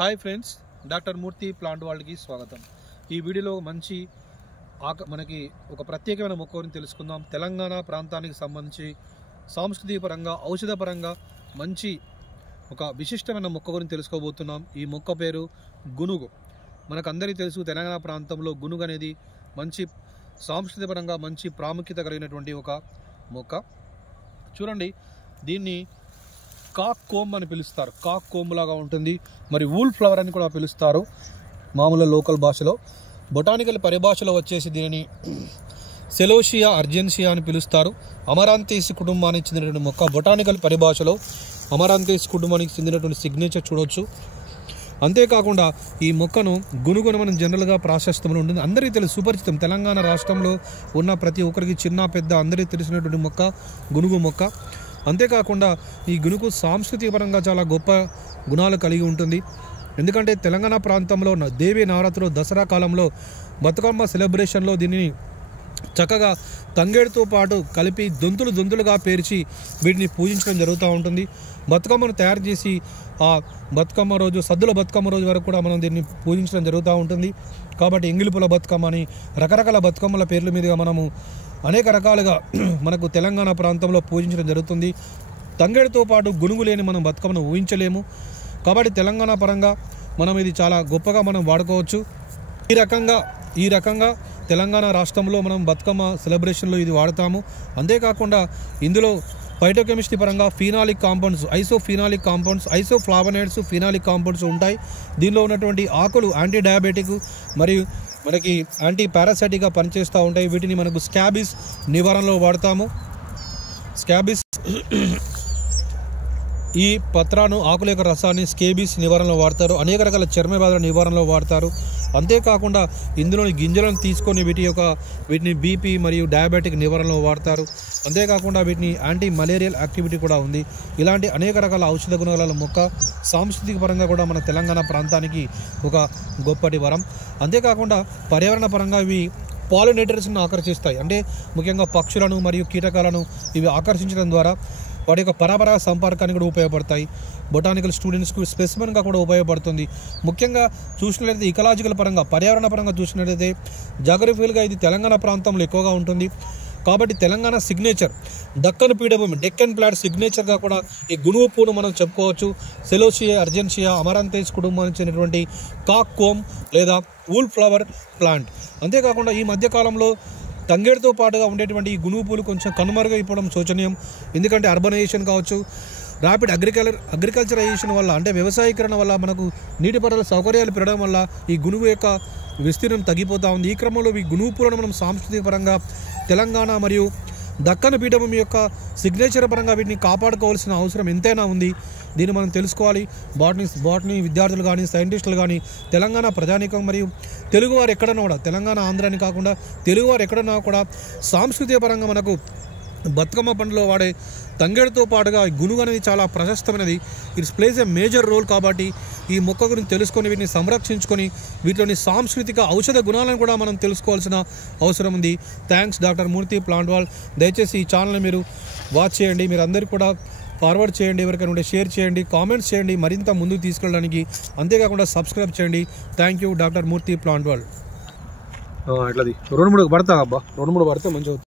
Hi friends, doctor Murthy plant వరల్డ్కి స్వాగతం. ఈ వీడియోలో మనకి ఒక ప్రత్యేకమైన మొక్క గురించి తెలుసుకుందాం. తెలంగాణ ప్రాంతానికి సంబంధించి సాంస్కృతిక పరంగా, ఔషధ పరంగా మంచి ఒక విశిష్టమైన మొక్క గురించి తెలుసుకోబోతున్నాం. ఈ మొక్క పేరు గునుగు. మనకందరికీ తెలుసు, తెలంగాణ ప్రాంతంలో గునుగు అనేది మంచి సాంస్కృతిక పరంగా మంచి ప్రాముఖ్యత కలిగినటువంటి ఒక మొక్క. చూడండి, దీన్ని కాక్ కోమ్ అని పిలుస్తారు. కాక్ కోమ్ లాగా ఉంటుంది. మరి వూల్ ఫ్లవర్ అని కూడా పిలుస్తారు మామూలు లోకల్ భాషలో. బొటానికల్ పరిభాషలో వచ్చేసి దీనిని సెలోషియా అర్జెన్సియా అని పిలుస్తారు. అమరాంతేసి కుటుంబానికి చెందినటువంటి మొక్క. బొటానికల్ పరిభాషలో అమరాంతేసి కుటుంబానికి చెందినటువంటి సిగ్నేచర్ చూడవచ్చు. అంతేకాకుండా ఈ మొక్కను గునుగును మనం జనరల్గా ప్రాశస్తంలో ఉంటుంది. అందరికీ తెలుసు, సుపరిచితం. తెలంగాణ రాష్ట్రంలో ఉన్న ప్రతి ఒక్కరికి చిన్న పెద్ద అందరికీ తెలిసినటువంటి మొక్క గునుగు మొక్క. అంతేకాకుండా ఈ గునుగు సాంస్కృతిక పరంగా చాలా గొప్ప గుణాలు కలిగి ఉంటుంది. ఎందుకంటే తెలంగాణ ప్రాంతంలో దేవీ నవరాత్రులు, దసరా కాలంలో బతుకమ్మ సెలబ్రేషన్లో దీనిని చక్కగా తంగేడుతో పాటు కలిపి దొంతులుగా పేర్చి వీటిని పూజించడం జరుగుతూ ఉంటుంది. బతుకమ్మను తయారు చేసి ఆ బతుకమ్మ రోజు, సద్దుల బతుకమ్మ రోజు వరకు కూడా మనం దీన్ని పూజించడం జరుగుతూ ఉంటుంది. కాబట్టి ఎంగిలిపుల బతుకమ్మ అని రకరకాల బతుకమ్మల పేర్ల మీదుగా మనము అనేక రకాలుగా మనకు తెలంగాణ ప్రాంతంలో పూజించడం జరుగుతుంది. తంగేడుతో పాటు గునుగు లేని మనం బతుకమ్మను ఊహించలేము. కాబట్టి తెలంగాణ పరంగా మనం ఇది చాలా గొప్పగా మనం వాడుకోవచ్చు. ఈ రకంగా తెలంగాణ రాష్ట్రంలో మనం బతుకమ్మ సెలబ్రేషన్లో ఇది వాడతాము. అంతేకాకుండా ఇందులో ఫైటోకెమిస్ట్రీ పరంగా phenolic compounds, isophenolic compounds, isoflavonoids, phenolic compounds ఉంటాయి. దీనిలో ఉన్నటువంటి ఆకులు యాంటీ డయాబెటిక్ మరియు మనకి యాంటీ పారాసైటిక్గా పనిచేస్తూ ఉంటాయి. వీటిని మనకు స్కాబిస్ నివారణలో వాడతాము. స్కాబిస్ ఈ పత్రాను, ఆకుల యొక్క రసాన్ని స్కేబిస్ నివారణలో వాడతారు. అనేక రకాల చర్మ వ్యాధుల నివారణలో వాడతారు. అంతేకాకుండా ఇందులోని గింజలను తీసుకొని వీటిని బీపీ మరియు డయాబెటిక్ నివారణలో వాడతారు. అంతేకాకుండా వీటిని యాంటీ మలేరియల్ యాక్టివిటీ కూడా ఉంది. ఇలాంటి అనేక రకాల ఔషధ గుణాల మొక్క సాంస్కృతిక పరంగా కూడా మన తెలంగాణ ప్రాంతానికి ఒక గొప్పటి వరం. అంతేకాకుండా పర్యావరణ పరంగా ఇవి పాలినేటర్స్ను ఆకర్షిస్తాయి. అంటే ముఖ్యంగా పక్షులను మరియు కీటకాలను ఇవి ఆకర్షించడం ద్వారా వాటి యొక్క పరపర సంపర్కానికి కూడా ఉపయోగపడతాయి. బొటానికల్ స్టూడెంట్స్కు స్పెసిమెన్గా కూడా ఉపయోగపడుతుంది. ముఖ్యంగా చూసినట్లయితే ఇకలాజికల్ పరంగా, పర్యావరణ పరంగా చూసినట్లయితే జాగ్రఫికల్గా ఇది తెలంగాణ ప్రాంతంలో ఎక్కువగా ఉంటుంది. కాబట్టి తెలంగాణ సిగ్నేచర్, దక్కన్ పీఠభూమి, డెక్కన్ ప్లాట్ సిగ్నేచర్గా కూడా ఈ గునుగు పూను మనం చెప్పుకోవచ్చు. సెలోషియా అర్జెన్సియా అమరాంతేస్ కుటుంబానికి చెందినటువంటి కాక్ కోమ్ లేదా వూల్ ఫ్లవర్ ప్లాంట్. అంతేకాకుండా ఈ మధ్యకాలంలో తంగేడుతో పాటుగా ఉండేటువంటి ఈ గునుగు పూలు కొంచెం కనుమరుగైపోవడం శోచనీయం. ఎందుకంటే అర్బనైజేషన్ కావచ్చు, ర్యాపిడ్ అగ్రికల్చరైజేషన్ వల్ల, అంటే వ్యవసాయీకరణ వల్ల మనకు నీటిపారుదల సౌకర్యాలు పెరగడం వల్ల ఈ గునుగు యొక్క విస్తీర్ణం తగ్గిపోతూ ఉంది. ఈ క్రమంలో ఈ గునుగు పూలను మనం సాంస్కృతిక పరంగా తెలంగాణ మరియు దక్కన్ పీఠభూమి యొక్క సిగ్నేచర్ పరంగా వీటిని కాపాడుకోవాల్సిన అవసరం ఎంతైనా ఉంది. దీన్ని మనం తెలుసుకోవాలి. బాటనీ విద్యార్థులు కానీ, సైంటిస్టులు కానీ, తెలంగాణ ప్రజానీకం మరియు తెలుగువారు ఎక్కడన్నా కూడా, తెలంగాణ ఆంధ్రాని కాకుండా తెలుగువారు ఎక్కడన్నా కూడా సాంస్కృతిక పరంగా మనకు బతుకమ్మ పండుగలో వాడే తంగేడుతో పాటుగా గునుగు అనేది చాలా ప్రశస్తమైనది. Its place a major role. కాబట్టి ఈ మొక్క గురించి తెలుసుకొని వీటిని సంరక్షించుకొని వీటిలోని సాంస్కృతిక ఔషధ గుణాలను కూడా మనం తెలుసుకోవాల్సిన అవసరం ఉంది. Thanks doctor Murthy plant world. దయచేసి ఈ ఛానల్ని మీరు వాచ్ చేయండి. మీరు అందరికీ కూడా ఫార్వర్డ్ చేయండి, ఎవరికైనా ఉంటే షేర్ చేయండి, కామెంట్స్ చేయండి మరింత ముందుకు తీసుకెళ్ళడానికి. అంతేకాకుండా సబ్స్క్రైబ్ చేయండి. Thank you doctor Murthy plant world. ఇట్లది 2-3 పడతా అబ్బా, 2-3 పడితే మంచిగా.